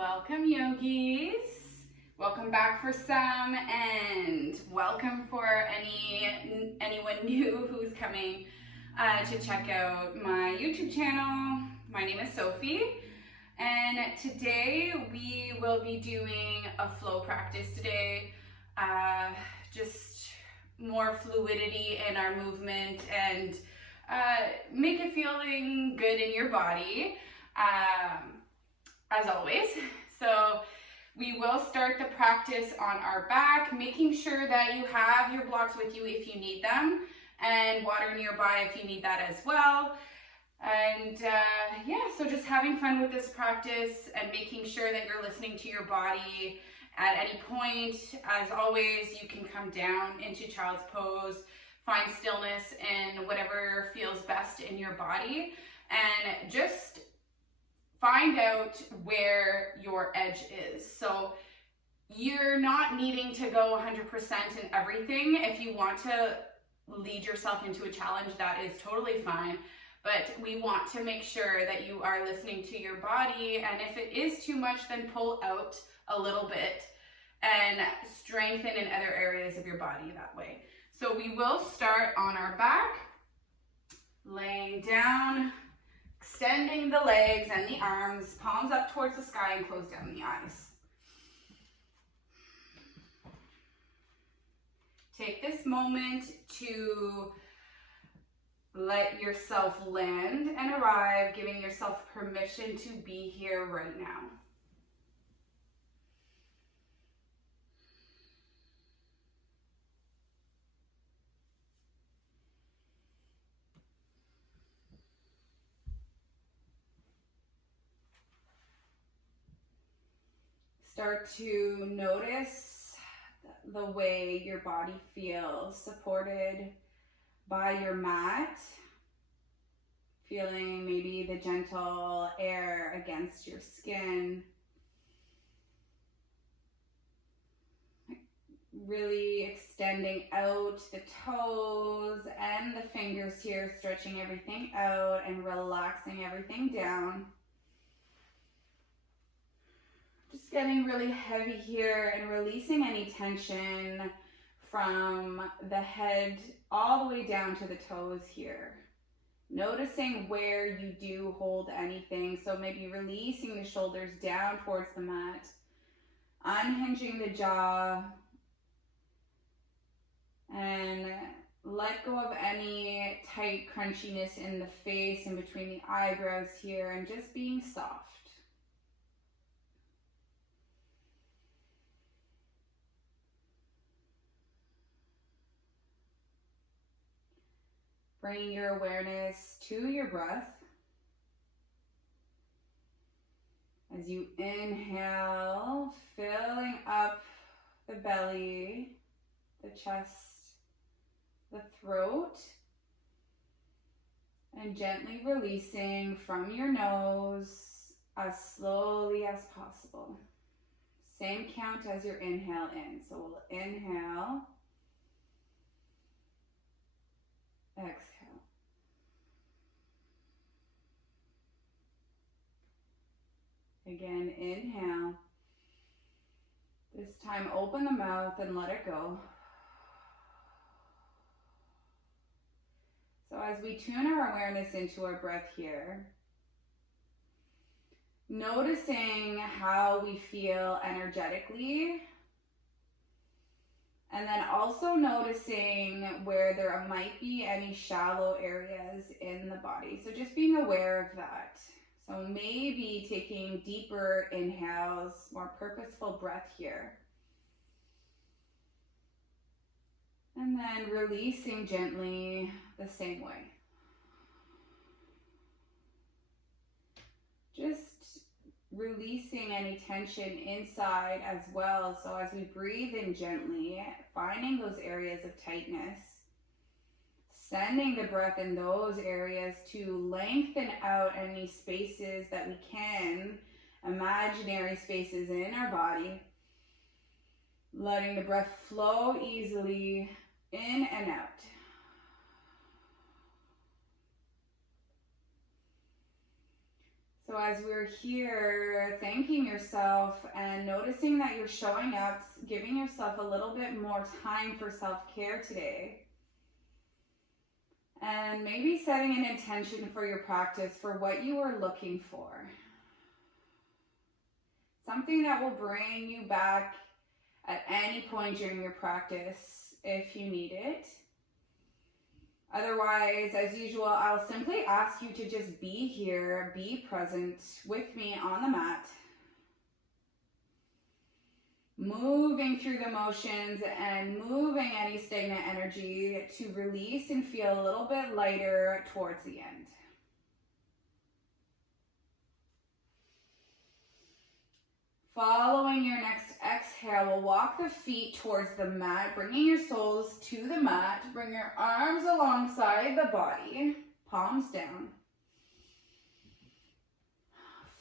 Welcome, yogis. Welcome back for some, and welcome for anyone new who's coming to check out my YouTube channel. My name is Sophie, and today we will be doing a flow practice today. Just more fluidity in our movement and make it feeling good in your body. As always. So we will start the practice on our back, making sure that you have your blocks with you if you need them, and water nearby if you need that as well. And yeah, so just having fun with this practice and making sure that you're listening to your body at any point. As always, you can come down into child's pose, find stillness in whatever feels best in your body, and just find out where your edge is. So you're not needing to go 100% in everything. If you want to lead yourself into a challenge, that is totally fine. But we want to make sure that you are listening to your body. And if it is too much, then pull out a little bit and strengthen in other areas of your body that way. So we will start on our back, laying down, extending the legs and the arms, palms up towards the sky, and close down the eyes. Take this moment to let yourself land and arrive, giving yourself permission to be here right now. Start to notice the way your body feels, supported by your mat, feeling maybe the gentle air against your skin. Really extending out the toes and the fingers here, stretching everything out and relaxing everything down. Just getting really heavy here and releasing any tension from the head all the way down to the toes here. Noticing where you do hold anything. So maybe releasing the shoulders down towards the mat, unhinging the jaw, and let go of any tight crunchiness in the face and between the eyebrows here, and just being soft. Bringing your awareness to your breath. As you inhale, filling up the belly, the chest, the throat, and gently releasing from your nose as slowly as possible. Same count as your inhale in. So we'll inhale, exhale. Again, inhale. This time open the mouth and let it go. So as we tune our awareness into our breath here, noticing how we feel energetically, and then also noticing where there might be any shallow areas in the body. So just being aware of that. So maybe taking deeper inhales, more purposeful breath here. And then releasing gently the same way. Just releasing any tension inside as well. So as we breathe in gently, finding those areas of tightness, sending the breath in those areas to lengthen out any spaces that we can, imaginary spaces in our body, letting the breath flow easily in and out. So as we're here, thanking yourself and noticing that you're showing up, giving yourself a little bit more time for self-care today. And maybe setting an intention for your practice for what you are looking for. Something that will bring you back at any point during your practice if you need it. Otherwise, as usual, I'll simply ask you to just be here, be present with me on the mat. Moving through the motions and moving any stagnant energy to release and feel a little bit lighter towards the end. Following your next exhale, we'll walk the feet towards the mat, bringing your soles to the mat. Bring your arms alongside the body, palms down.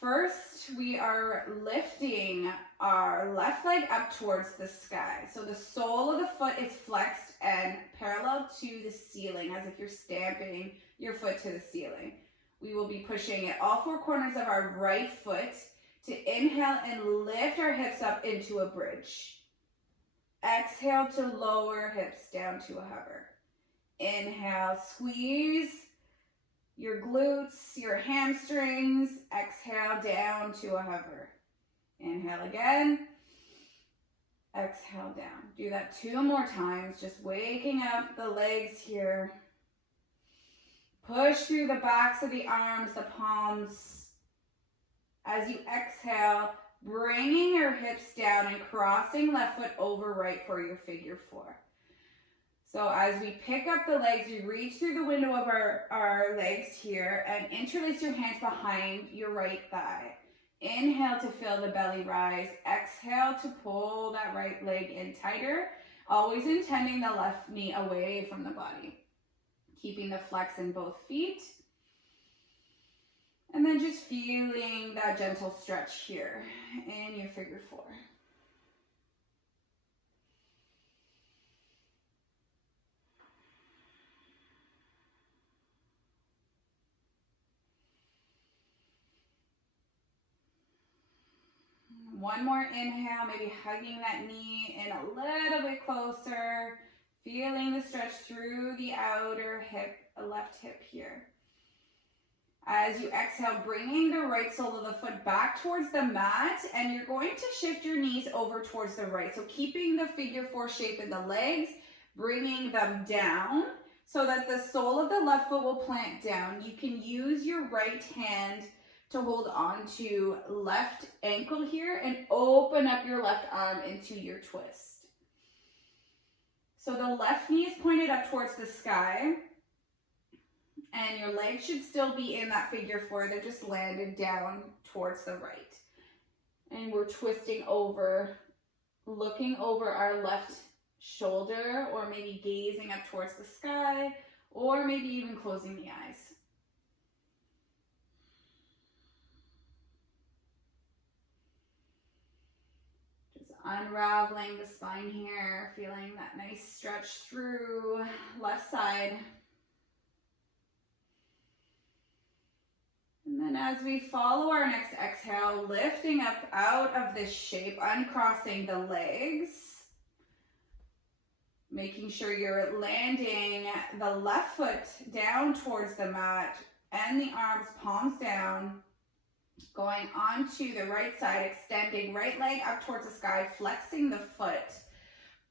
First, we are lifting our left leg up towards the sky. So the sole of the foot is flexed and parallel to the ceiling, as if you're stamping your foot to the ceiling. We will be pushing at all four corners of our right foot to inhale and lift our hips up into a bridge. Exhale to lower hips down to a hover. Inhale, squeeze your glutes, your hamstrings. Exhale down to a hover. Inhale again. Exhale down. Do that 2 more times, just waking up the legs here. Push through the backs of the arms, the palms. As you exhale, bringing your hips down and crossing left foot over right for your figure 4. So as we pick up the legs, we reach through the window of our legs here and interlace your hands behind your right thigh. Inhale to feel the belly rise. Exhale to pull that right leg in tighter, always intending the left knee away from the body. Keeping the flex in both feet. And then just feeling that gentle stretch here in your figure 4. One more inhale, maybe hugging that knee in a little bit closer, feeling the stretch through the outer hip, left hip here. As you exhale, bringing the right sole of the foot back towards the mat, and you're going to shift your knees over towards the right. So keeping the figure 4 shape in the legs, bringing them down so that the sole of the left foot will plant down. You can use your right hand to hold on to left ankle here and open up your left arm into your twist. So the left knee is pointed up towards the sky. And your legs should still be in that figure 4. They're just landed down towards the right. And we're twisting over, looking over our left shoulder, or maybe gazing up towards the sky, or maybe even closing the eyes. Just unraveling the spine here, feeling that nice stretch through left side. And then as we follow our next exhale, lifting up out of this shape, uncrossing the legs, making sure you're landing the left foot down towards the mat and the arms palms down, going onto the right side, extending right leg up towards the sky, flexing the foot,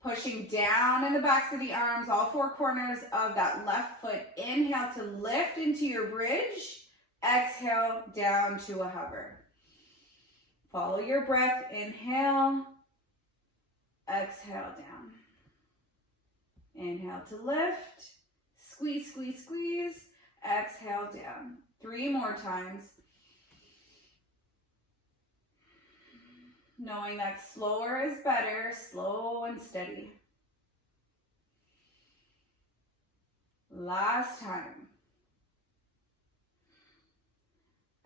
pushing down in the backs of the arms, all four corners of that left foot. Inhale to lift into your bridge. Exhale down to a hover. Follow your breath. Inhale. Exhale down. Inhale to lift. Squeeze, squeeze, squeeze. Exhale down. 3 more times. Knowing that slower is better, slow and steady. Last time.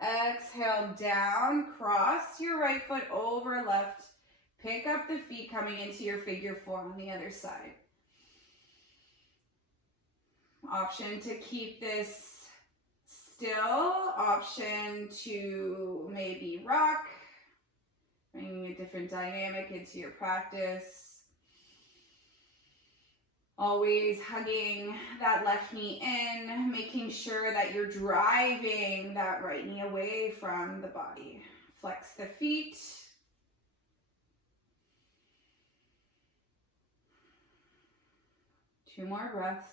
Exhale down, cross your right foot over left. Pick up the feet coming into your figure 4 on the other side. Option to keep this still option to maybe rock, bringing a different dynamic into your practice. Always hugging that left knee in, making sure that you're driving that right knee away from the body. Flex the feet. Two more breaths.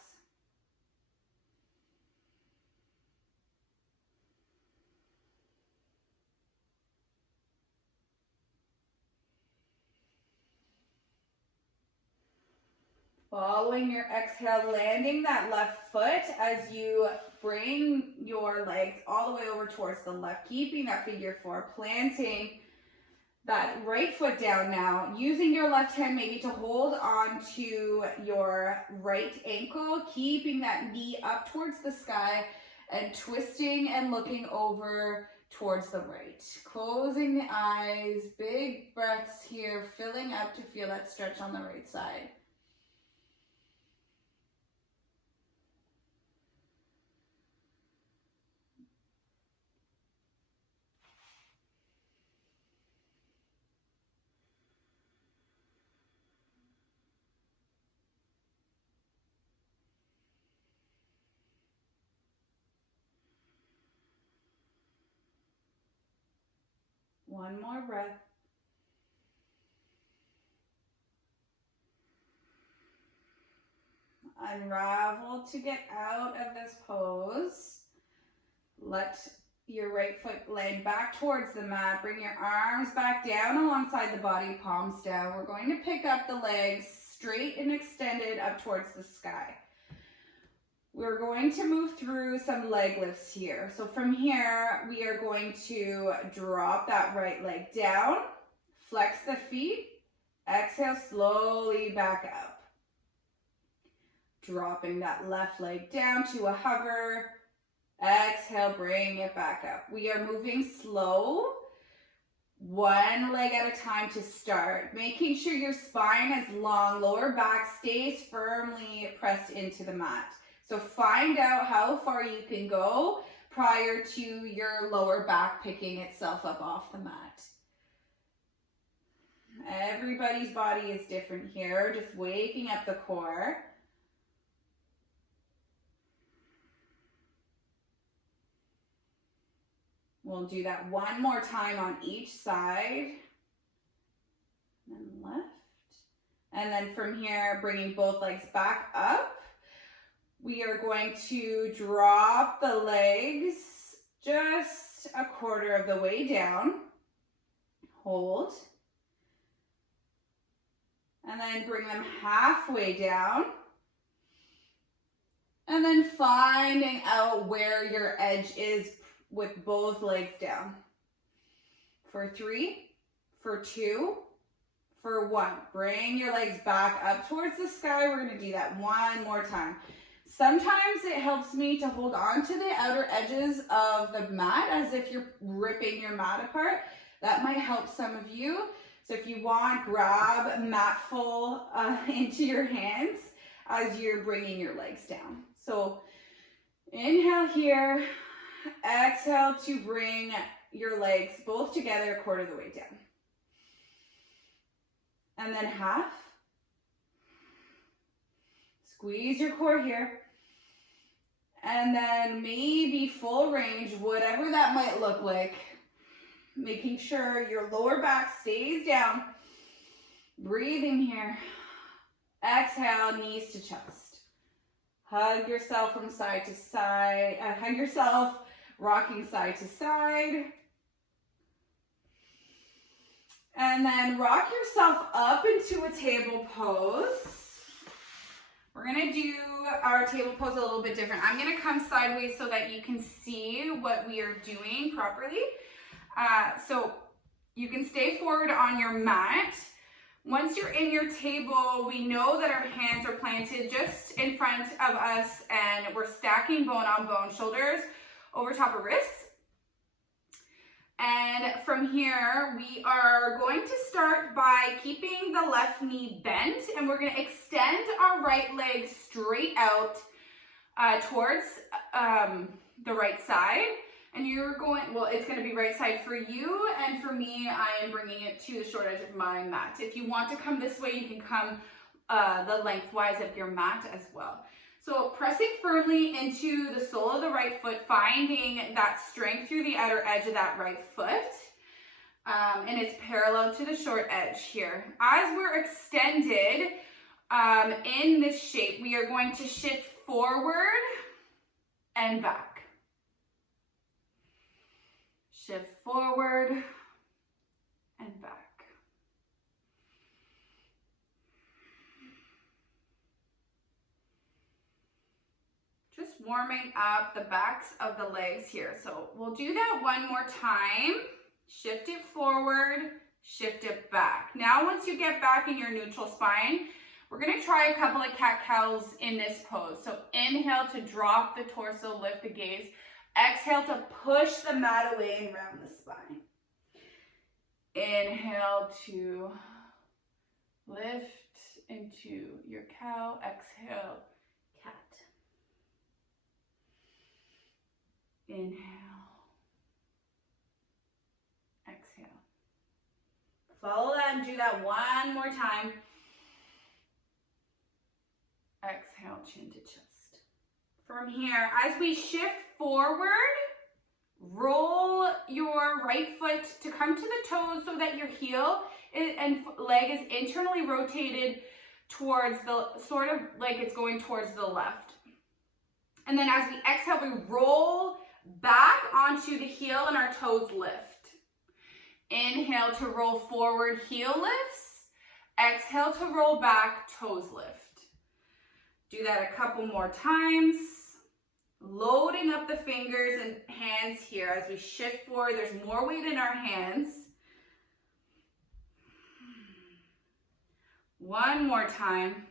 Following your exhale, landing that left foot as you bring your legs all the way over towards the left, keeping that figure four, planting that right foot down now, using your left hand maybe to hold on to your right ankle, keeping that knee up towards the sky and twisting and looking over towards the right. Closing the eyes, big breaths here, filling up to feel that stretch on the right side. One more breath. Unravel to get out of this pose. Let your right foot land back towards the mat. Bring your arms back down alongside the body, palms down. We're going to pick up the legs straight and extended up towards the sky. We're going to move through some leg lifts here. So from here, we are going to drop that right leg down, flex the feet, exhale slowly back up. Dropping that left leg down to a hover, exhale, bring it back up. We are moving slow, one leg at a time to start, making sure your spine is long, lower back stays firmly pressed into the mat. So find out how far you can go prior to your lower back picking itself up off the mat. Everybody's body is different here, just waking up the core. We'll do that one more time on each side. And left. And then from here, bringing both legs back up. We are going to drop the legs just a quarter of the way down. Hold. And then bring them halfway down. And then finding out where your edge is with both legs down. For 3, for 2, for 1. Bring your legs back up towards the sky. We're going to do that one more time. Sometimes it helps me to hold on to the outer edges of the mat as if you're ripping your mat apart. That might help some of you. So if you want, grab mat full into your hands as you're bringing your legs down. So inhale here, exhale to bring your legs both together a quarter of the way down. And then half. Squeeze your core here. And then maybe full range, whatever that might look like. Making sure your lower back stays down. Breathing here. Exhale, knees to chest. Hug yourself from side to side. Hug yourself, rocking side to side. And then rock yourself up into a table pose. We're gonna do our table pose a little bit different. I'm gonna come sideways so that you can see what we are doing properly. So you can stay forward on your mat. Once you're in your table, we know that our hands are planted just in front of us and we're stacking bone on bone, shoulders over top of wrists. And from here, we are going to start by keeping the left knee bent, and we're going to extend our right leg straight out towards the right side. And you're going, well, it's going to be right side for you, and for me, I am bringing it to the short edge of my mat. If you want to come this way, you can come the lengthwise of your mat as well. So pressing firmly into the sole of the right foot, finding that strength through the outer edge of that right foot. And it's parallel to the short edge here. As we're extended in this shape, we are going to shift forward and back. Shift forward and back. Just warming up the backs of the legs here. So we'll do that one more time. Shift it forward, shift it back. Now once you get back in your neutral spine, we're going to try a couple of cat-cows in this pose. So inhale to drop the torso, lift the gaze. Exhale to push the mat away and round the spine. Inhale to lift into your cow. Exhale, cat. Inhale. Exhale. Follow that and do that one more time. Exhale, chin to chest. From here, as we shift forward, roll your right foot to come to the toes so that your heel and leg is internally rotated towards the, sort of like it's going towards the left. And then as we exhale, we roll back onto the heel and our toes lift. Inhale to roll forward, heel lifts. Exhale to roll back, toes lift. Do that a couple more times. Loading up the fingers and hands here as we shift forward. There's more weight in our hands. One more time.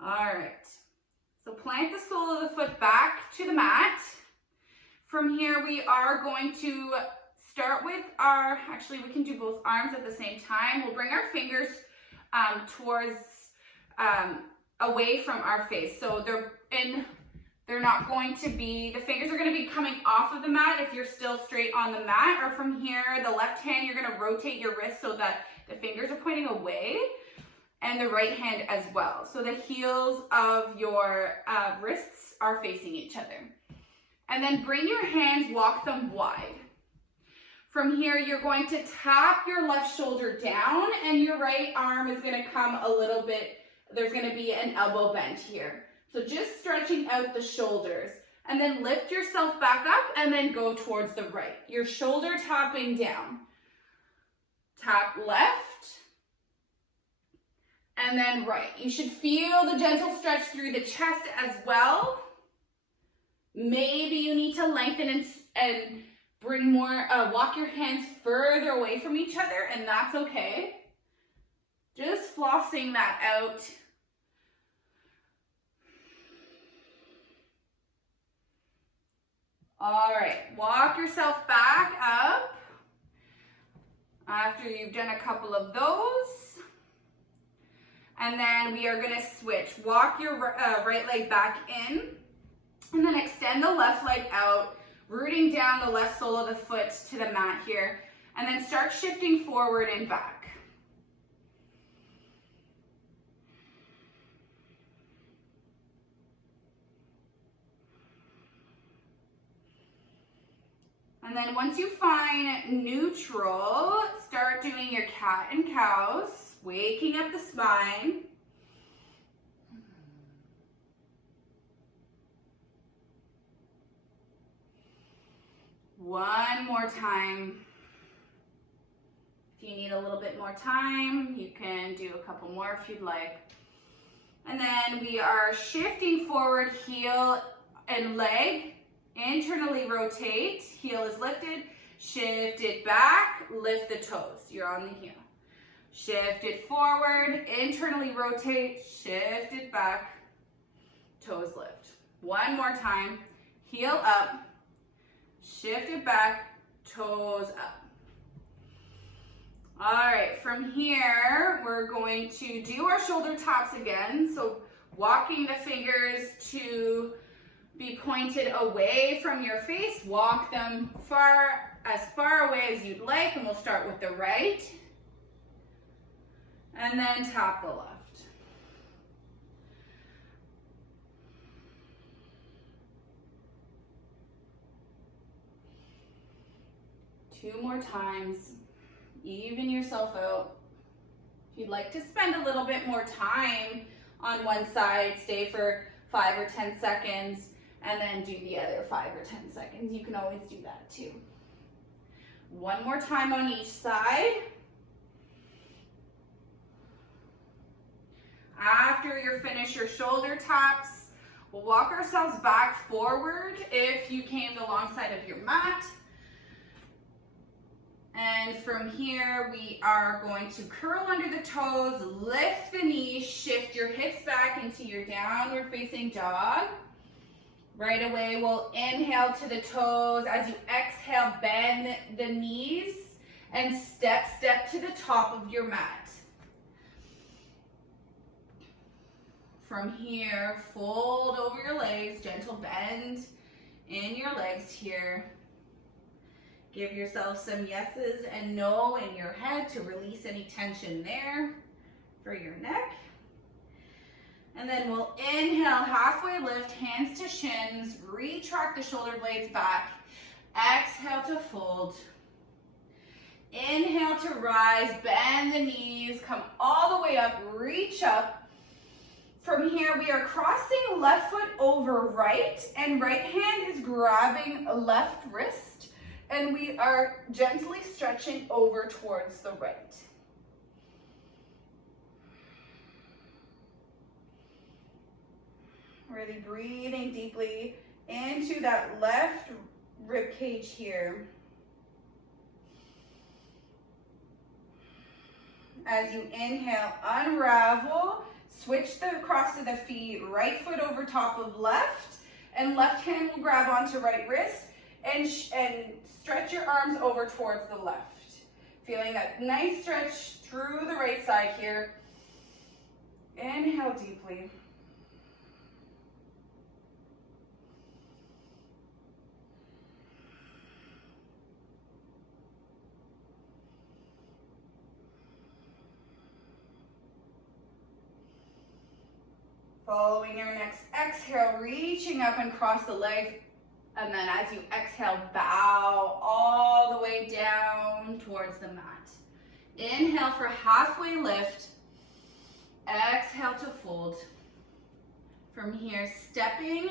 All right. So plant the sole of the foot back to the mat. From here, we are going to start with our, actually we can do both arms at the same time. We'll bring our fingers towards, away from our face. So they're not going to be, the fingers are going to be coming off of the mat if you're still straight on the mat, or from here, the left hand, you're going to rotate your wrist so that the fingers are pointing away, and the right hand as well. So the heels of your wrists are facing each other. And then bring your hands, walk them wide. From here, you're going to tap your left shoulder down, and your right arm is going to come a little bit, there's going to be an elbow bend here. So just stretching out the shoulders, and then lift yourself back up and then go towards the right. Your shoulder tapping down. Tap left and then right. You should feel the gentle stretch through the chest as well. Maybe you need to lengthen and bring more, walk your hands further away from each other, and that's okay. Just flossing that out. All right, walk yourself back up after you've done a couple of those. And then we are gonna switch. Walk your right leg back in, and then extend the left leg out, rooting down the left sole of the foot to the mat here, and then start shifting forward and back. And then once you find neutral, start doing your cat and cows, waking up the spine. One more time. If you need a little bit more time, you can do a couple more if you'd like. And then we are shifting forward, heel and leg. Internally rotate, heel is lifted, shift it back, lift the toes, you're on the heel. Shift it forward, internally rotate, shift it back, toes lift. One more time, heel up, shift it back, toes up. All right, from here, we're going to do our shoulder taps again. So walking the fingers to be pointed away from your face. Walk them as far away as you'd like, and we'll start with the right. And then tap the left. Two more times. Even yourself out. If you'd like to spend a little bit more time on one side, stay for 5 or 10 seconds, and then do the other 5 or 10 seconds. You can always do that too. One more time on each side. After you're finished your shoulder taps, we'll walk ourselves back forward if you came the long side of your mat. And from here, we are going to curl under the toes, lift the knees, shift your hips back into your downward facing dog. Right away, we'll inhale to the toes. As you exhale, bend the knees and step to the top of your mat. From here, fold over your legs, gentle bend in your legs here. Give yourself some yeses and no in your head to release any tension there for your neck. And then we'll inhale, halfway lift, hands to shins, retract the shoulder blades back. Exhale to fold. Inhale to rise, bend the knees, come all the way up, reach up. From here, we are crossing left foot over right, and right hand is grabbing left wrist. And we are gently stretching over towards the right. Really breathing deeply into that left rib cage here. As you inhale, unravel, switch the cross of the feet, right foot over top of left, and left hand will grab onto right wrist. And stretch your arms over towards the left. Feeling that nice stretch through the right side here. Inhale deeply. Following your next exhale, reaching up and cross the legs. And then as you exhale, bow all the way down towards the mat. Inhale for halfway lift. Exhale to fold. From here, stepping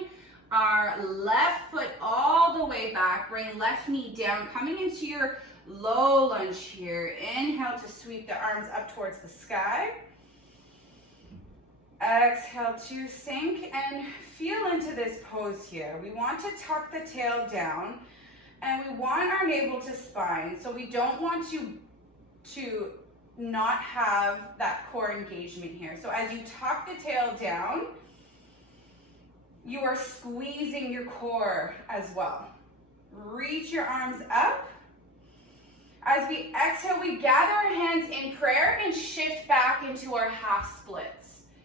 our left foot all the way back. Bring left knee down, coming into your low lunge here. Inhale to sweep the arms up towards the sky. Exhale to sink and feel into this pose here. We want to tuck the tail down and we want our navel to spine. So we don't want to not have that core engagement here. So as you tuck the tail down, you are squeezing your core as well. Reach your arms up. As we exhale, we gather our hands in prayer and shift back into our half splits.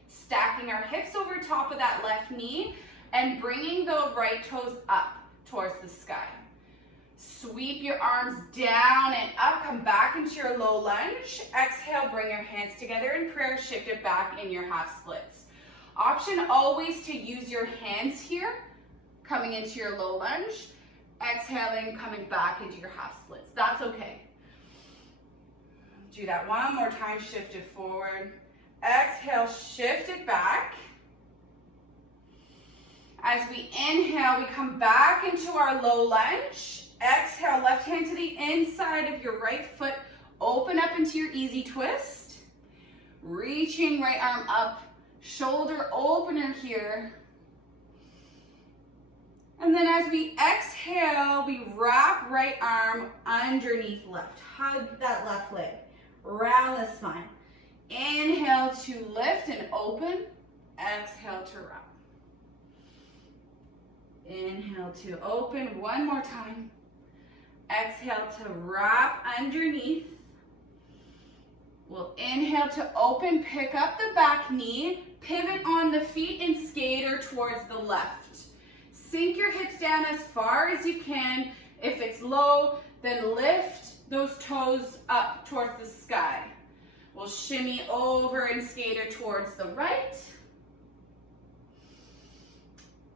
Stacking our hips over top of that left knee and bringing the right toes up towards the sky. Sweep your arms down and up, come back into your low lunge. Exhale, bring your hands together in prayer, shift it back in your half splits. Option always to use your hands here, coming into your low lunge, exhaling, coming back into your half splits. That's okay. Do that one more time, shift it forward. Exhale, shift it back. As we inhale, we come back into our low lunge. Exhale, left hand to the inside of your right foot. Open up into your easy twist. Reaching right arm up, shoulder opener here. And then as we exhale, we wrap right arm underneath left. Hug that left leg. Round the spine. Inhale to lift and open. Exhale to wrap. Inhale to open one more time. Exhale to wrap underneath. We'll inhale to open, pick up the back knee, pivot on the feet and skater towards the left. Sink your hips down as far as you can. If it's low, then lift those toes up towards the sky. We'll shimmy over and skater towards the right.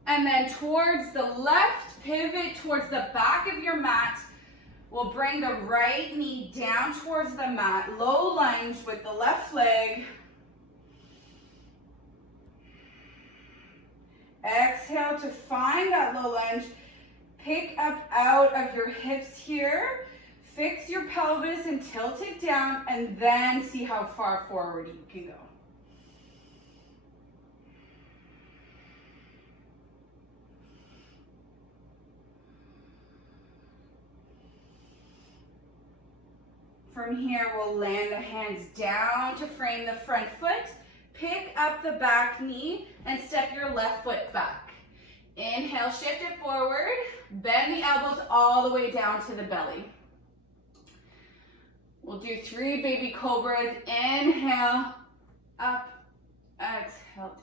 And then towards the left, pivot towards the back of your mat. We'll bring the right knee down towards the mat. Low lunge with the left leg. Exhale to find that low lunge. Pick up out of your hips here. Fix your pelvis and tilt it down, and then see how far forward you can go. From here, we'll land the hands down to frame the front foot. Pick up the back knee and step your left foot back. Inhale, shift it forward. Bend the elbows all the way down to the belly. We'll do 3 baby cobras. Inhale, up, exhale,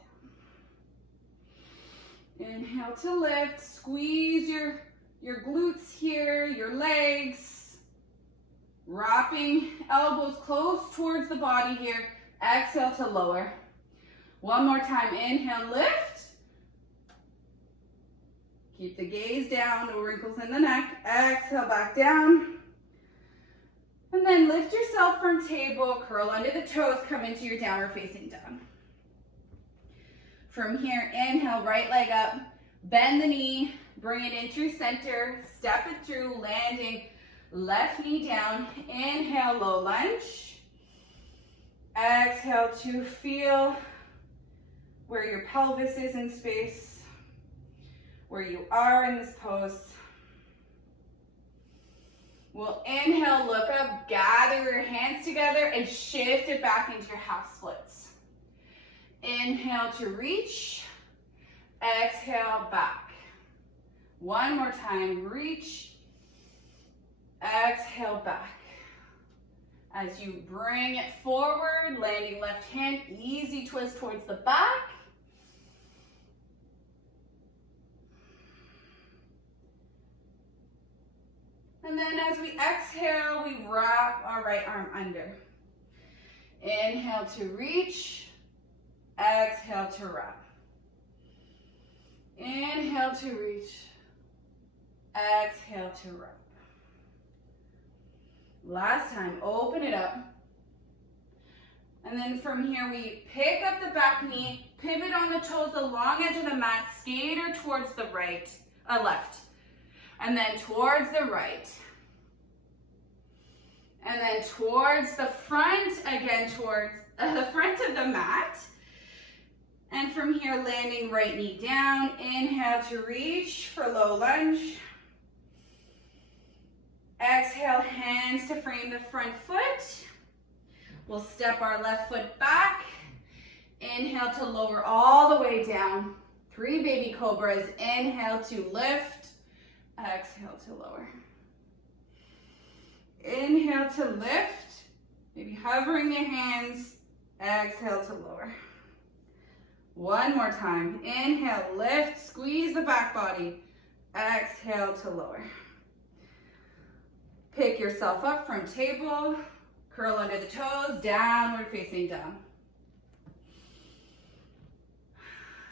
down. Inhale to lift. Squeeze your glutes here, your legs. Wrapping elbows close towards the body here. Exhale to lower. One more time. Inhale, lift. Keep the gaze down, no wrinkles in the neck. Exhale, back down. And then lift yourself from table, curl under the toes, come into your downward facing dog. From here, inhale, right leg up, bend the knee, bring it into center, step it through, landing, left knee down. Inhale, low lunge. Exhale to feel where your pelvis is in space, where you are in this pose. We'll inhale, look up, gather your hands together and shift it back into your half splits. Inhale to reach, exhale back. One more time, reach, exhale back. As you bring it forward, landing left hand, easy twist towards the back. And then as we exhale, we wrap our right arm under. Inhale to reach, exhale to wrap. Inhale to reach, exhale to wrap. Last time, open it up. And then from here, we pick up the back knee, pivot on the toes, the long edge of the mat, skater towards the right, left. And then towards the right. And then towards the front, again towards the front of the mat. And from here, landing right knee down. Inhale to reach for low lunge. Exhale, hands to frame the front foot. We'll step our left foot back. Inhale to lower all the way down. 3 baby cobras. Inhale to lift. Exhale to lower. Inhale to lift. Maybe hovering the hands. Exhale to lower. One more time. Inhale, lift, squeeze the back body. Exhale to lower. Pick yourself up from table. Curl under the toes, downward facing dog.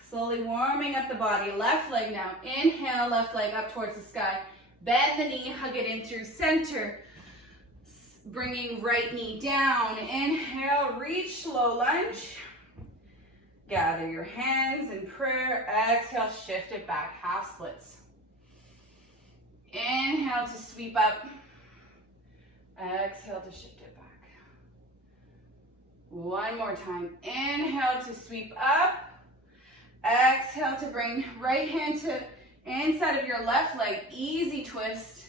Slowly warming up the body. Left leg now. Inhale, left leg up towards the sky. Bend the knee, hug it in through center. Bringing right knee down. Inhale, reach, low lunge. Gather your hands in prayer. Exhale, shift it back, half splits. Inhale to sweep up. Exhale to shift it back. One more time. Inhale to sweep up. Exhale to bring right hand to inside of your left leg. Easy twist.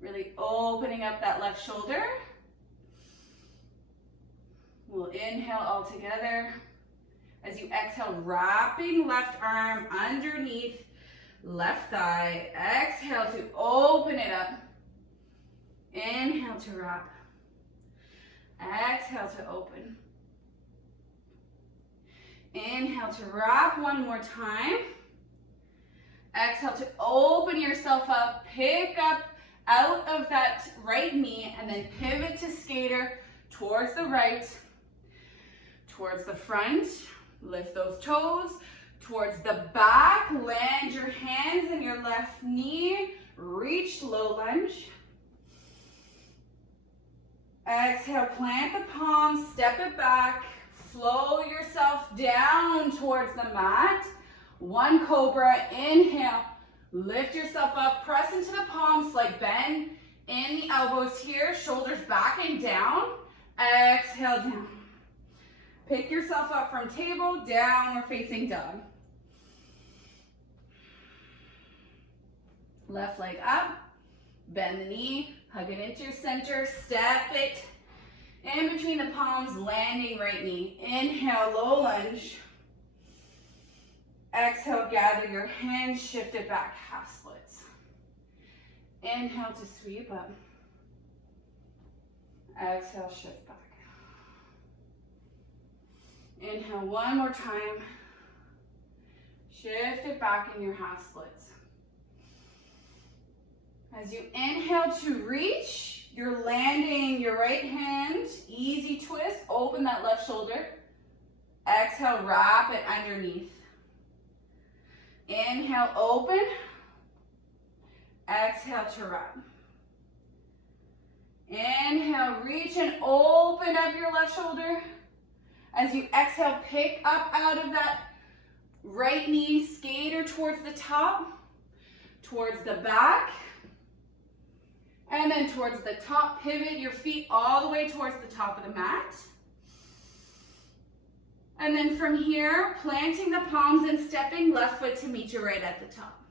Really opening up that left shoulder. We'll inhale all together. As you exhale, wrapping left arm underneath left thigh. Exhale to open it up. Inhale to wrap. Exhale to open. Inhale to wrap one more time. Exhale to open yourself up, pick up out of that right knee, and then pivot to skater towards the right, towards the front. Lift those toes, towards the back. Land your hands in your left knee. Reach low lunge. Exhale, plant the palms, step it back. Flow yourself down towards the mat. One cobra, inhale, lift yourself up, press into the palms, like bend in the elbows here, shoulders back and down. Exhale down. Pick yourself up from table, downward facing dog. Left leg up, bend the knee, hug it into your center, step it in between the palms, landing right knee. Inhale, low lunge. Exhale, gather your hands, shift it back, half splits. Inhale to sweep up. Exhale, shift back. Inhale one more time. Shift it back in your half splits. As you inhale to reach, you're landing your right hand, easy twist, open that left shoulder. Exhale, wrap it underneath. Inhale, open. Exhale to wrap. Inhale, reach and open up your left shoulder. As you exhale, pick up out of that right knee, skater towards the top, towards the back, and then towards the top. Pivot your feet all the way towards the top of the mat. And then from here, planting the palms and stepping left foot to meet you right at the top.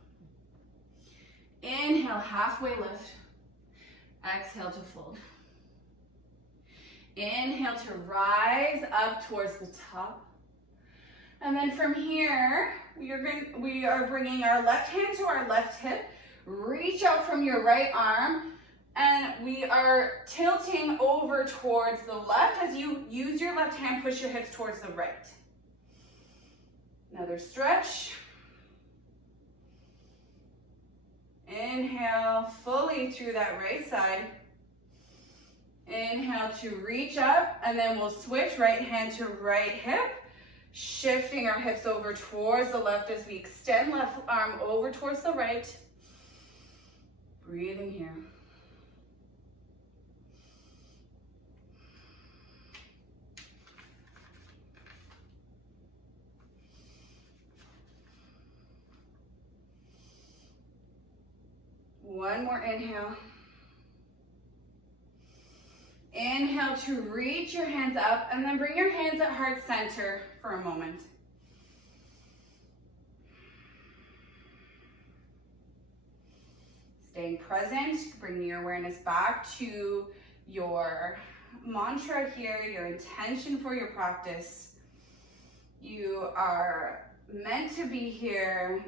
Inhale, halfway lift. Exhale to fold. Inhale to rise up towards the top. And then from here, we are bringing our left hand to our left hip. Reach out from your right arm. And we are tilting over towards the left. As you use your left hand, push your hips towards the right. Another stretch. Inhale fully through that right side. Inhale to reach up, and then we'll switch right hand to right hip, shifting our hips over towards the left as we extend left arm over towards the right. Breathing here. One more inhale. Inhale to reach your hands up, and then bring your hands at heart center for a moment. Staying present, bring your awareness back to your mantra here, your intention for your practice. You are meant to be here.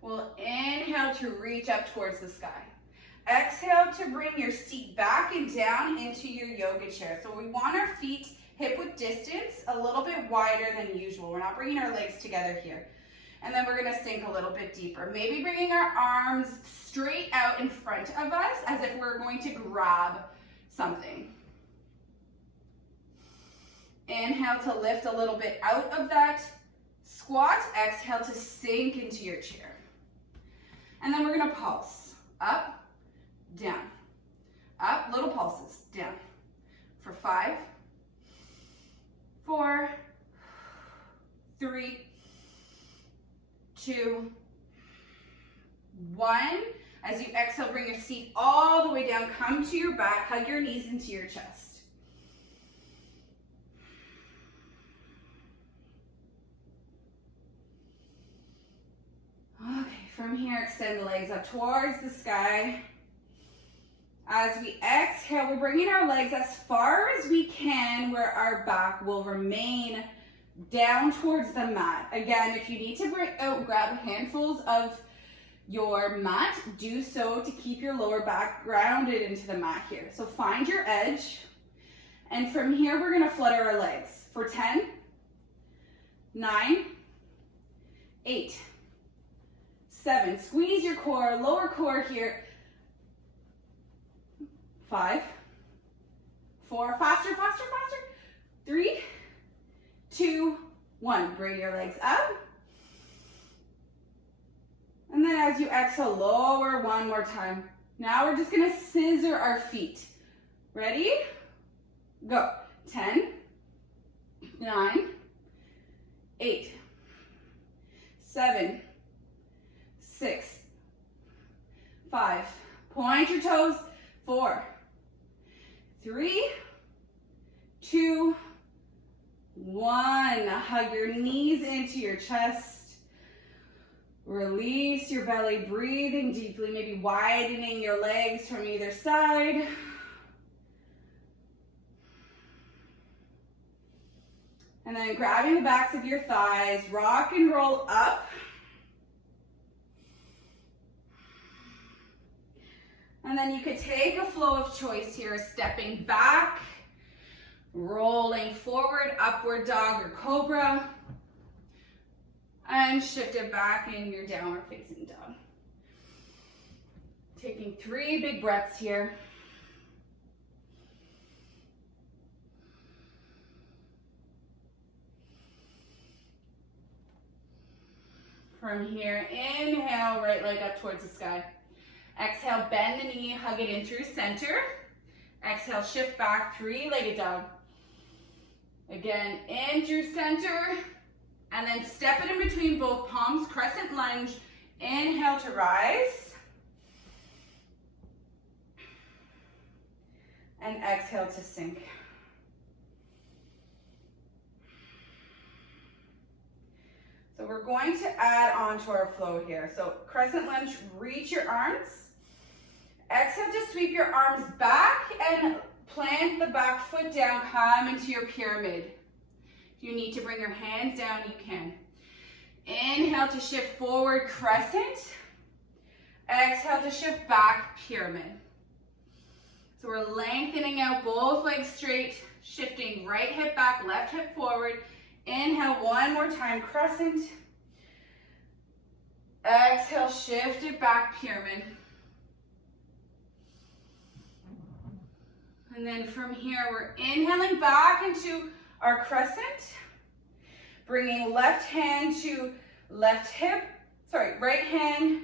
We'll inhale to reach up towards the sky. Exhale to bring your seat back and down into your yoga chair. So we want our feet hip width distance a little bit wider than usual. We're not bringing our legs together here. And then we're gonna sink a little bit deeper. Maybe bringing our arms straight out in front of us as if we're going to grab something. Inhale to lift a little bit out of that squat. Exhale to sink into your chair. And then we're gonna pulse. Up, down. Up, little pulses, down. For 5, 4, 3, 2, 1. As you exhale, bring your seat all the way down. Come to your back, hug your knees into your chest. Okay, from here, extend the legs up towards the sky. As we exhale, we're bringing our legs as far as we can where our back will remain down towards the mat. Again, if you need to grab handfuls of your mat, do so to keep your lower back grounded into the mat here. So find your edge, and from here we're gonna flutter our legs for 10, 9, 8, 7, squeeze your core, lower core here, 5, 4, faster, faster, faster, 3, 2, 1, bring your legs up. And then as you exhale, lower one more time. Now we're just gonna scissor our feet. Ready? Go. 10, 9, 8, 7, 6, 5. Point your toes. 4, 3, 2, 1. Hug your knees into your chest. Release your belly, breathing deeply, maybe widening your legs from either side. And then grabbing the backs of your thighs, rock and roll up. And then you could take a flow of choice here, stepping back, rolling forward, upward dog or cobra. And shift it back in your downward facing dog. Taking 3 big breaths here. From here, inhale, right leg up towards the sky. Exhale, bend the knee, hug it in through center. Exhale, shift back, 3-legged dog. Again, in through center. And then step it in between both palms, crescent lunge. Inhale to rise. And exhale to sink. So we're going to add on to our flow here. So crescent lunge, reach your arms. Exhale to sweep your arms back and plant the back foot down, come into your pyramid. If you need to bring your hands down, you can. Inhale to shift forward, crescent. Exhale to shift back, pyramid. So we're lengthening out both legs straight, shifting right hip back, left hip forward. Inhale one more time, crescent. Exhale, shift it back, pyramid. And then from here, we're inhaling back into our crescent, bringing left hand to left hip, right hand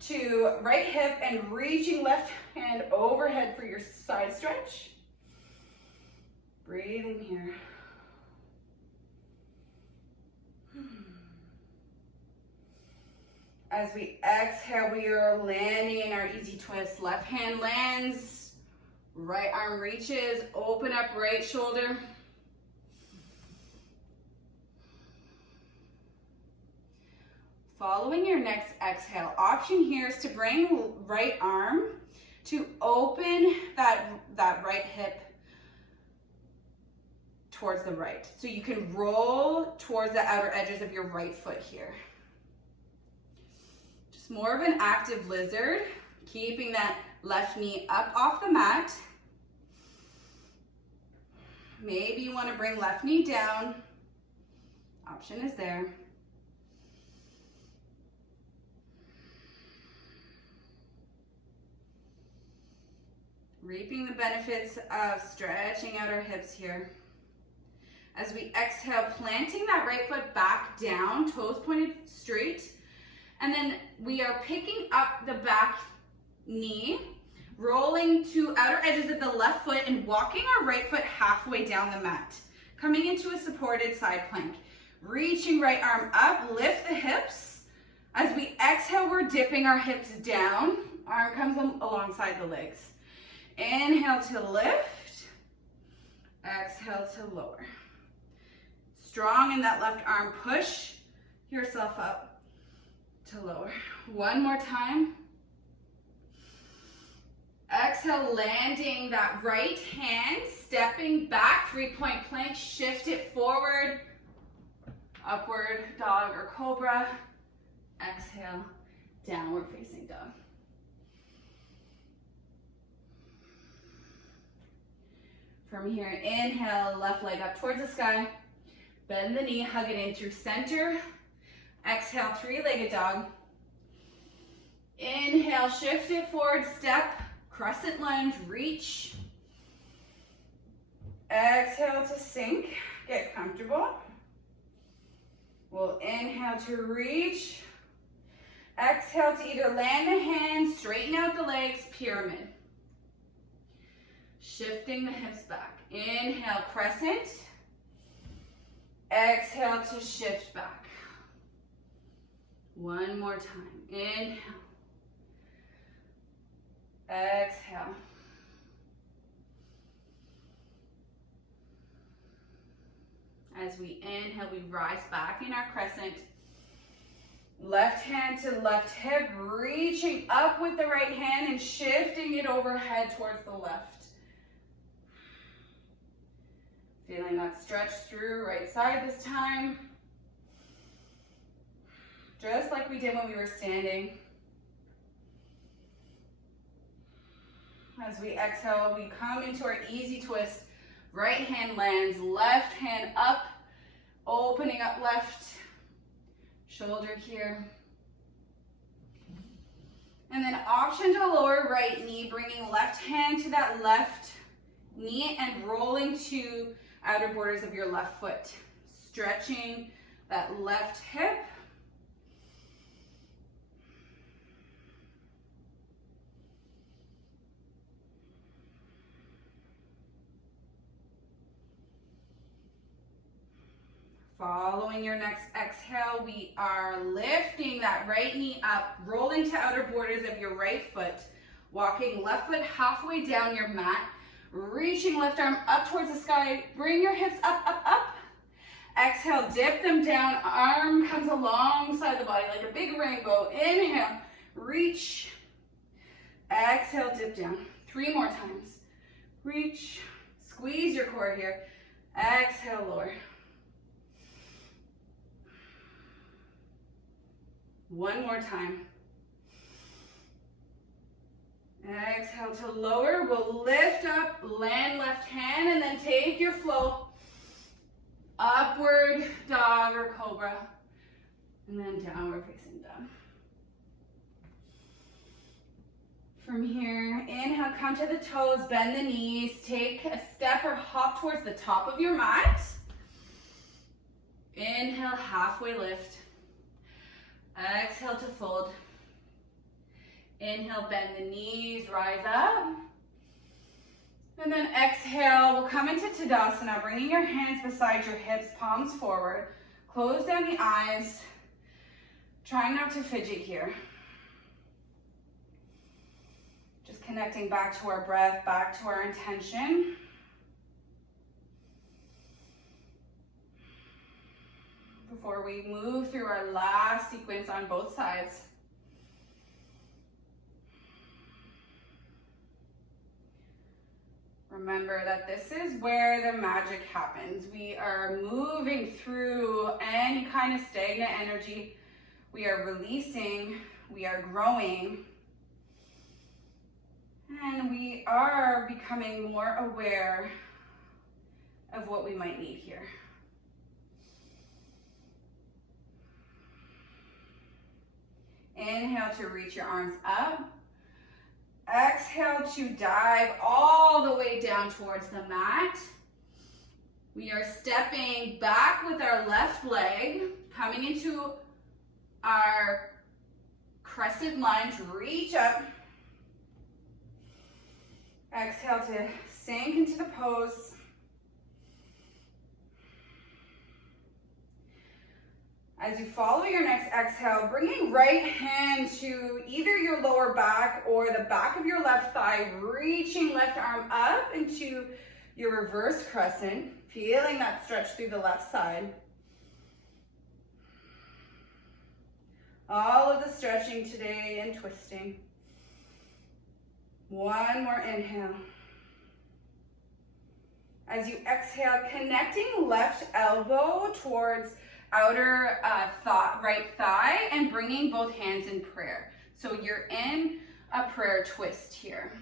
to right hip and reaching left hand overhead for your side stretch. Breathing here. As we exhale, we are landing in our easy twist. Left hand lands, right arm reaches, open up right shoulder. Following your next exhale, option here is to bring right arm to open that right hip towards the right. So you can roll towards the outer edges of your right foot here. Just more of an active lizard, keeping that left knee up off the mat. Maybe you want to bring left knee down. Option is there. Reaping the benefits of stretching out our hips here. As we exhale, planting that right foot back down, toes pointed straight. And then we are picking up the back knee, rolling to outer edges of the left foot and walking our right foot halfway down the mat. Coming into a supported side plank. Reaching right arm up, lift the hips. As we exhale, we're dipping our hips down. Arm comes alongside the legs. Inhale to lift, exhale to lower. Strong in that left arm, push yourself up to lower. One more time. Exhale, landing that right hand, stepping back, 3-point plank, shift it forward, upward dog or cobra. Exhale, Downward facing dog. From here, inhale, left leg up towards the sky. Bend the knee, hug it in through center. Exhale, three-legged dog. Inhale, shift it forward, step, crescent lunge, reach. Exhale to sink, get comfortable. We'll inhale to reach. Exhale to either land the hands, straighten out the legs, pyramid. Shifting the hips back. Inhale, crescent. Exhale to shift back. One more time. Inhale. Exhale. As we inhale, we rise back in our crescent. Left hand to left hip, reaching up with the right hand and shifting it overhead towards the left. Feeling that stretch through right side this time. Just like we did when we were standing. As we exhale, we come into our easy twist. Right hand lands, left hand up, opening up left shoulder here. And then option to lower right knee, bringing left hand to that left knee and rolling to outer borders of your left foot. Stretching that left hip. Following your next exhale, we are lifting that right knee up, rolling to outer borders of your right foot, walking left foot halfway down your mat, reaching left arm up towards the sky, bring your hips up, up, up. Exhale, dip them down, arm comes alongside the body like a big rainbow. Inhale, reach. Exhale, dip down. 3 more times. Reach, squeeze your core here. Exhale, lower. 1 more time. Exhale to lower. We'll lift up, land left hand, and then take your flow. Upward dog or cobra. And then downward facing dog. From here, inhale, come to the toes, bend the knees, take a step or hop towards the top of your mat. Inhale, halfway lift. Exhale to fold. Inhale, bend the knees, rise up. And then exhale, we'll come into Tadasana, bringing your hands beside your hips, palms forward. Close down the eyes. Trying not to fidget here. Just connecting back to our breath, back to our intention. Before we move through our last sequence on both sides. Remember that this is where the magic happens. We are moving through any kind of stagnant energy. We are releasing, we are growing, and we are becoming more aware of what we might need here. Inhale to reach your arms up. Exhale to dive all the way down towards the mat. We are stepping back with our left leg, coming into our crescent lunge. Reach up. Exhale to sink into the pose. As you follow your next exhale, bringing right hand to either your lower back or the back of your left thigh, reaching left arm up into your reverse crescent, feeling that stretch through the left side. All of the stretching today and twisting. 1 more inhale. As you exhale, connecting left elbow towards outer right thigh and bringing both hands in prayer. So you're in a prayer twist here.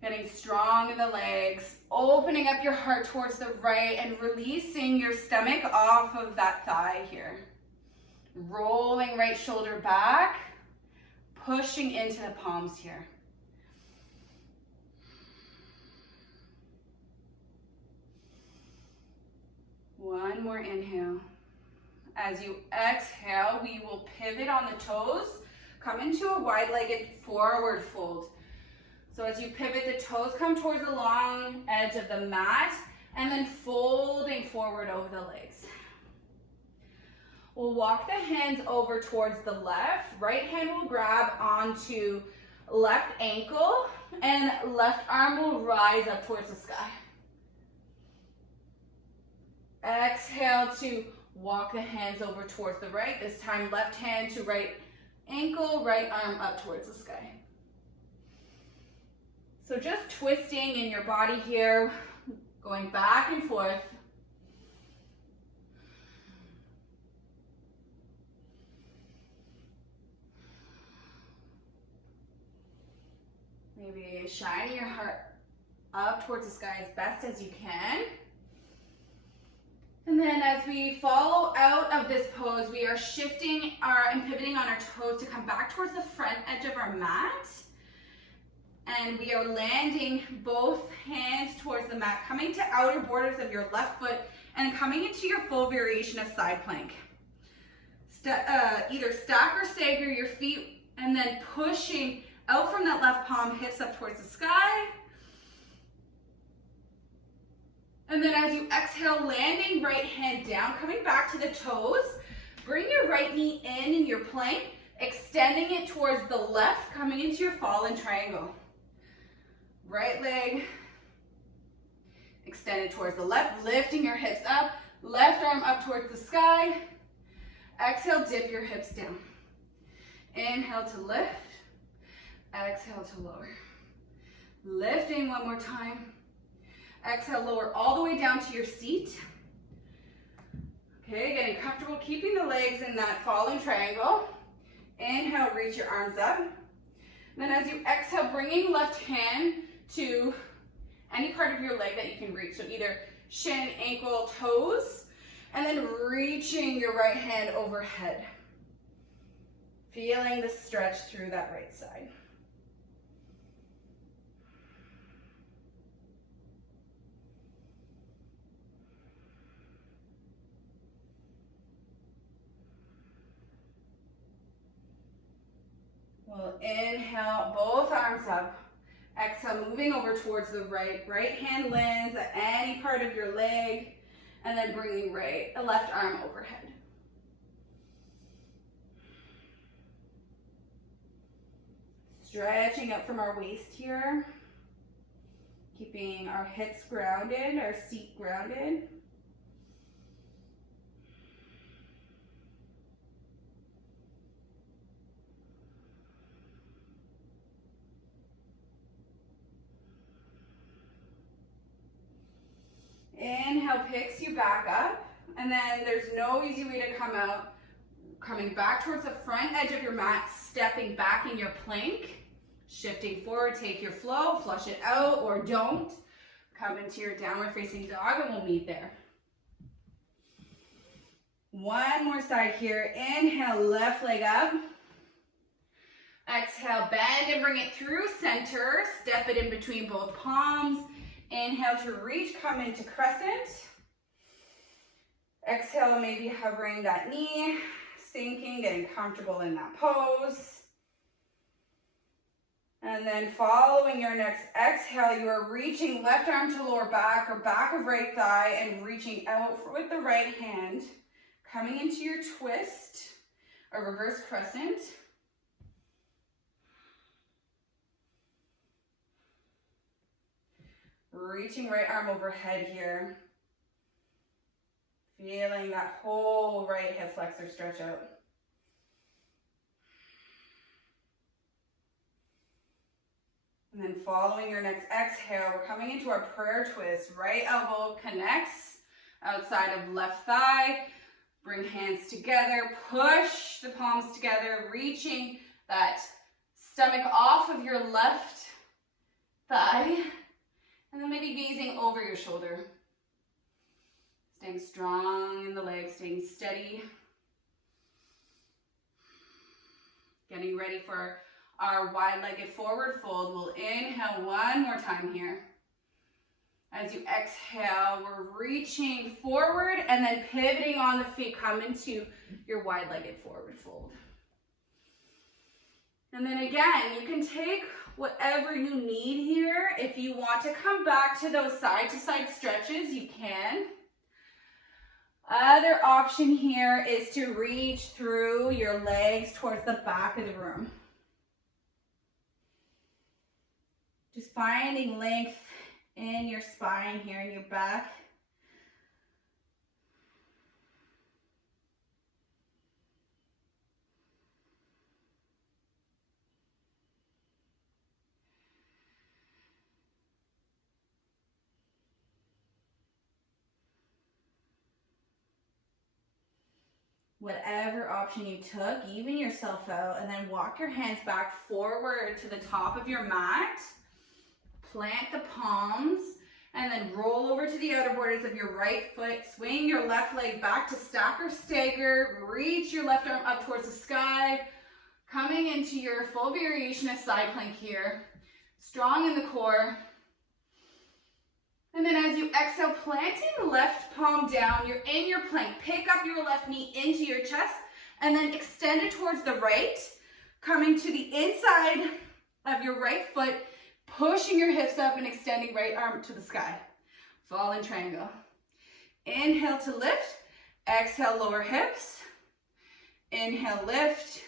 Getting strong in the legs, opening up your heart towards the right and releasing your stomach off of that thigh here. Rolling right shoulder back, pushing into the palms here. One more inhale. As you exhale, we will pivot on the toes, come into a wide-legged forward fold. So as you pivot, the toes come towards the long edge of the mat and then folding forward over the legs. We'll walk the hands over towards the left. Right hand will grab onto left ankle and left arm will rise up towards the sky. Exhale to walk the hands over towards the right. This time left hand to right ankle, right arm up towards the sky. So just twisting in your body here, going back and forth. Maybe shining your heart up towards the sky as best as you can. And then as we follow out of this pose, we are shifting and pivoting on our toes to come back towards the front edge of our mat. And we are landing both hands towards the mat, coming to outer borders of your left foot and coming into your full variation of side plank. Either stack or stagger your feet and then pushing out from that left palm, hips up towards the sky. And then as you exhale, landing right hand down, coming back to the toes. Bring your right knee in your plank, extending it towards the left, coming into your fallen triangle. Right leg extended towards the left, lifting your hips up, left arm up towards the sky. Exhale, dip your hips down. Inhale to lift, exhale to lower. Lifting one more time. Exhale, lower all the way down to your seat. Okay, getting comfortable keeping the legs in that fallen triangle. Inhale, reach your arms up. Then as you exhale, bringing left hand to any part of your leg that you can reach. So either shin, ankle, toes, and then reaching your right hand overhead. Feeling the stretch through that right side. We'll inhale, both arms up. Exhale, moving over towards the right. Right hand lands at any part of your leg, and then bringing left arm overhead. Stretching up from our waist here. Keeping our hips grounded, our seat grounded. Inhale picks you back up, and then there's no easy way to come out. Coming back towards the front edge of your mat, stepping back in your plank, shifting forward, take your flow, flush it out or don't. Come into your downward facing dog and we'll meet there. One more side here. Inhale, left leg up. Exhale, bend and bring it through center. Step it in between both palms. Inhale to reach, come into crescent. Exhale, maybe hovering that knee, sinking, getting comfortable in that pose. And then following your next exhale, you are reaching left arm to lower back or back of right thigh and reaching out with the right hand. Coming into your twist, a reverse crescent. Reaching right arm overhead here. Feeling that whole right hip flexor stretch out. And then following your next exhale, we're coming into our prayer twist. Right elbow connects outside of left thigh. Bring hands together, push the palms together, reaching that stomach off of your left thigh, and then maybe gazing over your shoulder. Staying strong in the legs, staying steady. Getting ready for our wide-legged forward fold. We'll inhale one more time here. As you exhale, we're reaching forward and then pivoting on the feet, come into your wide-legged forward fold. And then again, you can take whatever you need here. If you want to come back to those side-to-side stretches, you can. Other option here is to reach through your legs towards the back of the room. Just finding length in your spine here, in your back. Whatever option you took, even yourself out, and then walk your hands back forward to the top of your mat. Plant the palms, and then roll over to the outer borders of your right foot. Swing your left leg back to stack or stagger. Reach your left arm up towards the sky. Coming into your full variation of side plank here. Strong in the core. And then as you exhale, planting the left palm down, you're in your plank. Pick up your left knee into your chest, and then extend it towards the right. Coming to the inside of your right foot, pushing your hips up and extending right arm to the sky. Fallen triangle. Inhale to lift. Exhale, lower hips. Inhale, lift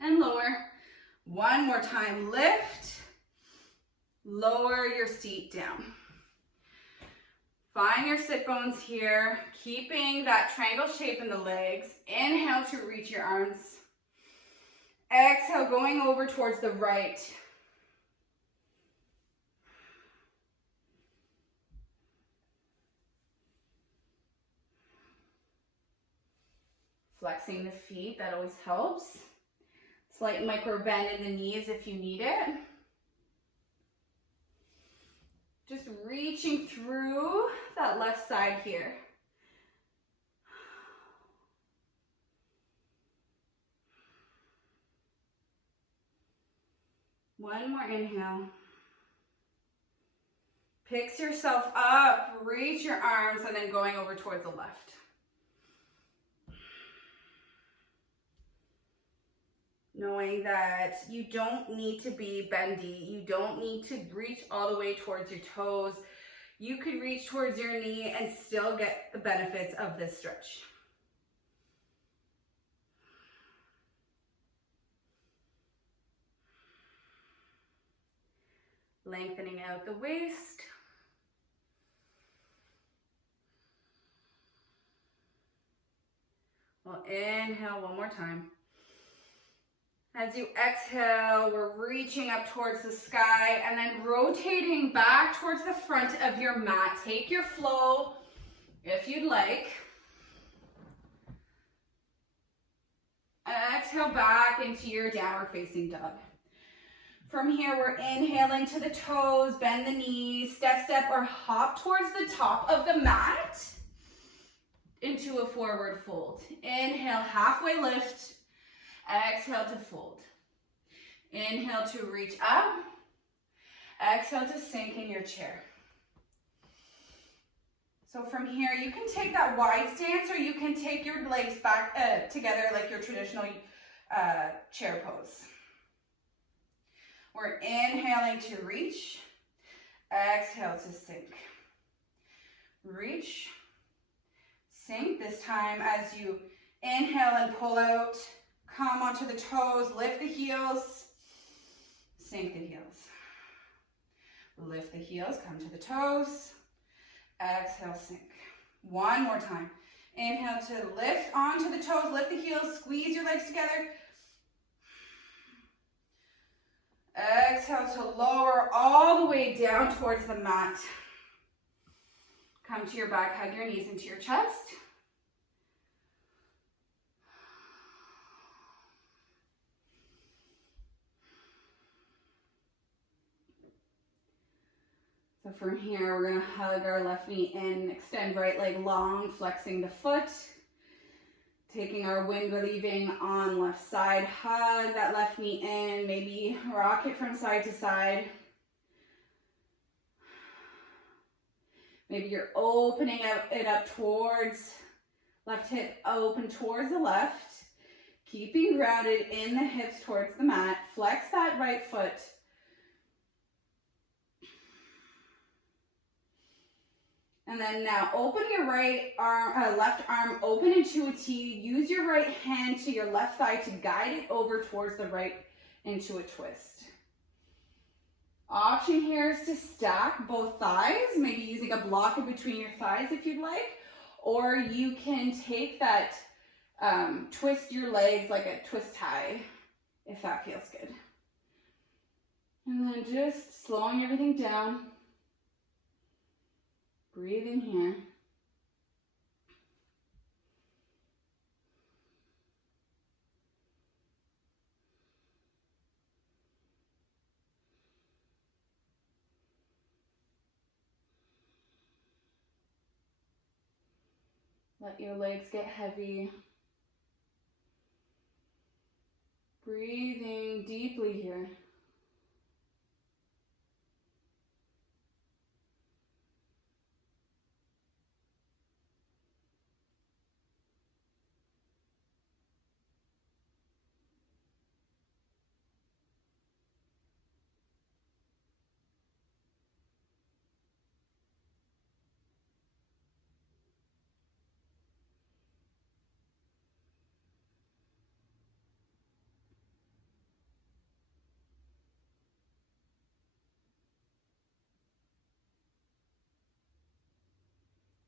and lower. One more time, lift. Lower your seat down. Find your sit bones here, keeping that triangle shape in the legs. Inhale to reach your arms. Exhale, going over towards the right. Flexing the feet, that always helps. Slight micro bend in the knees if you need it. Just reaching through that left side here. One more inhale. Picks yourself up, reach your arms, and then going over towards the left. Knowing that you don't need to be bendy. You don't need to reach all the way towards your toes. You could reach towards your knee and still get the benefits of this stretch. Lengthening out the waist. We'll inhale one more time. As you exhale, we're reaching up towards the sky and then rotating back towards the front of your mat. Take your flow if you'd like. Exhale back into your downward facing dog. From here, we're inhaling to the toes, bend the knees, step, or hop towards the top of the mat into a forward fold. Inhale, halfway lift. Exhale to fold. Inhale to reach up. Exhale to sink in your chair. So from here, you can take that wide stance or you can take your legs back together like your traditional chair pose. We're inhaling to reach. Exhale to sink. Reach. Sink. This time as you inhale and pull out, come onto the toes, lift the heels, sink the heels. Lift the heels, come to the toes, exhale, sink. One more time. Inhale to lift onto the toes, lift the heels, squeeze your legs together. Exhale to lower all the way down towards the mat. Come to your back, hug your knees into your chest. So from here, we're gonna hug our left knee in, extend right leg long, flexing the foot. Taking our wind relieving on left side, hug that left knee in, maybe rock it from side to side. Maybe you're opening it up towards left hip, open towards the left, keeping grounded in the hips towards the mat. Flex that right foot. And then now open your left arm open into a T. Use your right hand to your left thigh to guide it over towards the right into a twist. Option here is to stack both thighs, maybe using a block in between your thighs if you'd like, or you can take that, twist your legs like a twist tie, if that feels good. And then just slowing everything down. Breathe in here. Let your legs get heavy. Breathing deeply here.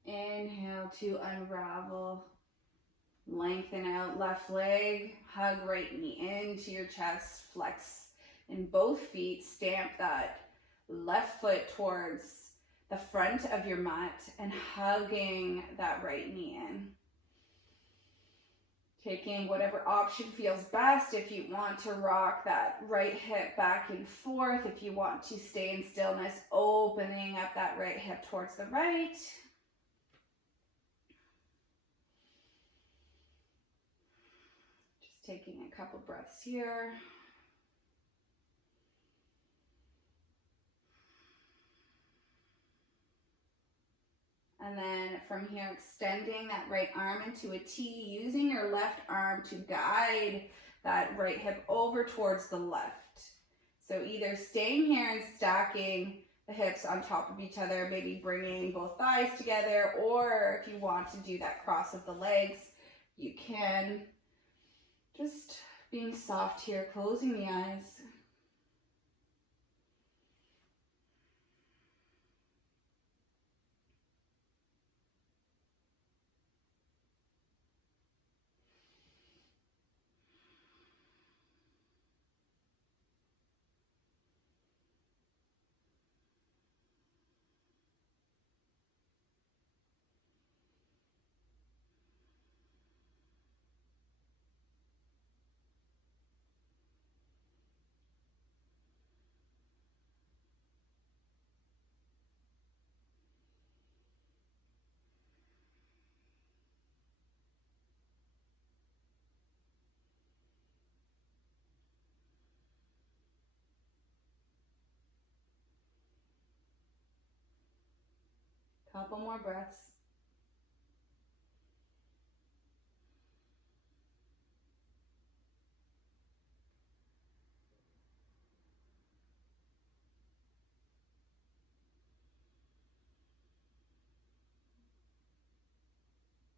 Inhale to unravel. Lengthen out left leg. Hug right knee into your chest. Flex in both feet. Stamp that left foot towards the front of your mat and hugging that right knee in. Taking whatever option feels best. If you want to rock that right hip back and forth, if you want to stay in stillness, opening up that right hip towards the right. Just taking a couple breaths here. And then from here, extending that right arm into a T, using your left arm to guide that right hip over towards the left. So either staying here and stacking the hips on top of each other, maybe bringing both thighs together, or if you want to do that cross of the legs, you can. Just being soft here, closing the eyes. Couple more breaths.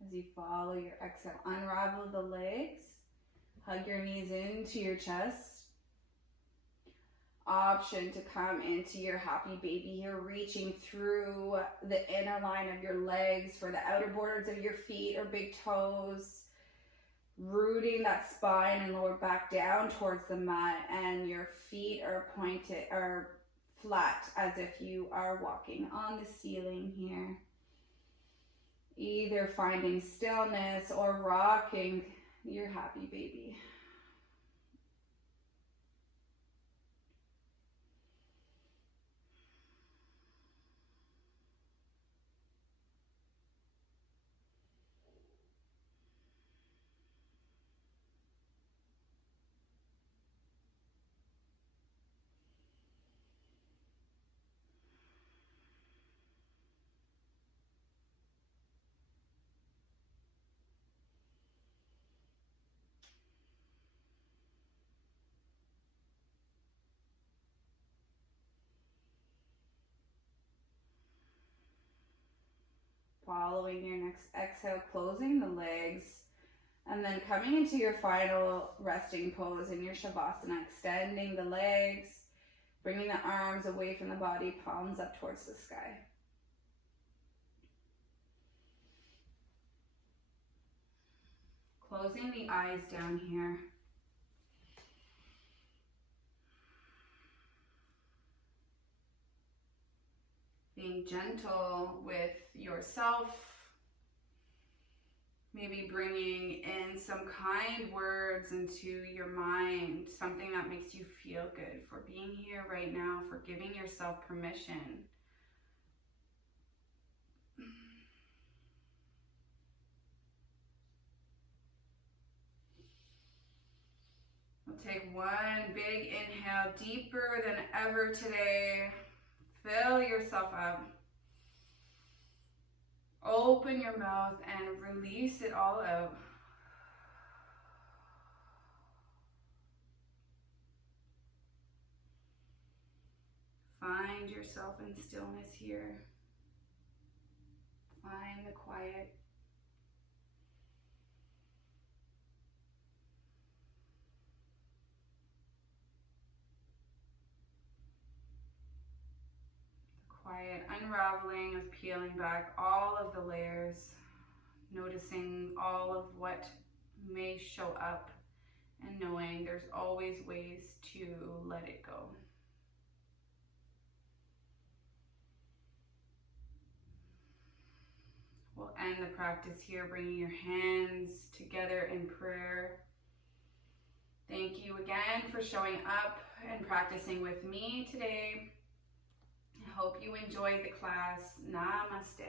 As you follow your exhale, unravel the legs. Hug your knees into your chest. Option to come into your happy baby here, reaching through the inner line of your legs for the outer borders of your feet or big toes, rooting that spine and lower back down towards the mat, and your feet are flat as if you are walking on the ceiling here. Either finding stillness or rocking your happy baby. Following your next exhale, closing the legs, and then coming into your final resting pose in your Shavasana, extending the legs, bringing the arms away from the body, palms up towards the sky. Closing the eyes down here. Being gentle with yourself. Maybe bringing in some kind words into your mind, something that makes you feel good for being here right now, for giving yourself permission. We'll take one big inhale, deeper than ever today. Fill yourself up. Open your mouth and release it all out. Find yourself in stillness here. Find the quiet. Quiet unraveling of peeling back all of the layers, noticing all of what may show up, and knowing there's always ways to let it go. We'll end the practice here, bringing your hands together in prayer. Thank you again for showing up and practicing with me today. I hope you enjoyed the class. Namaste.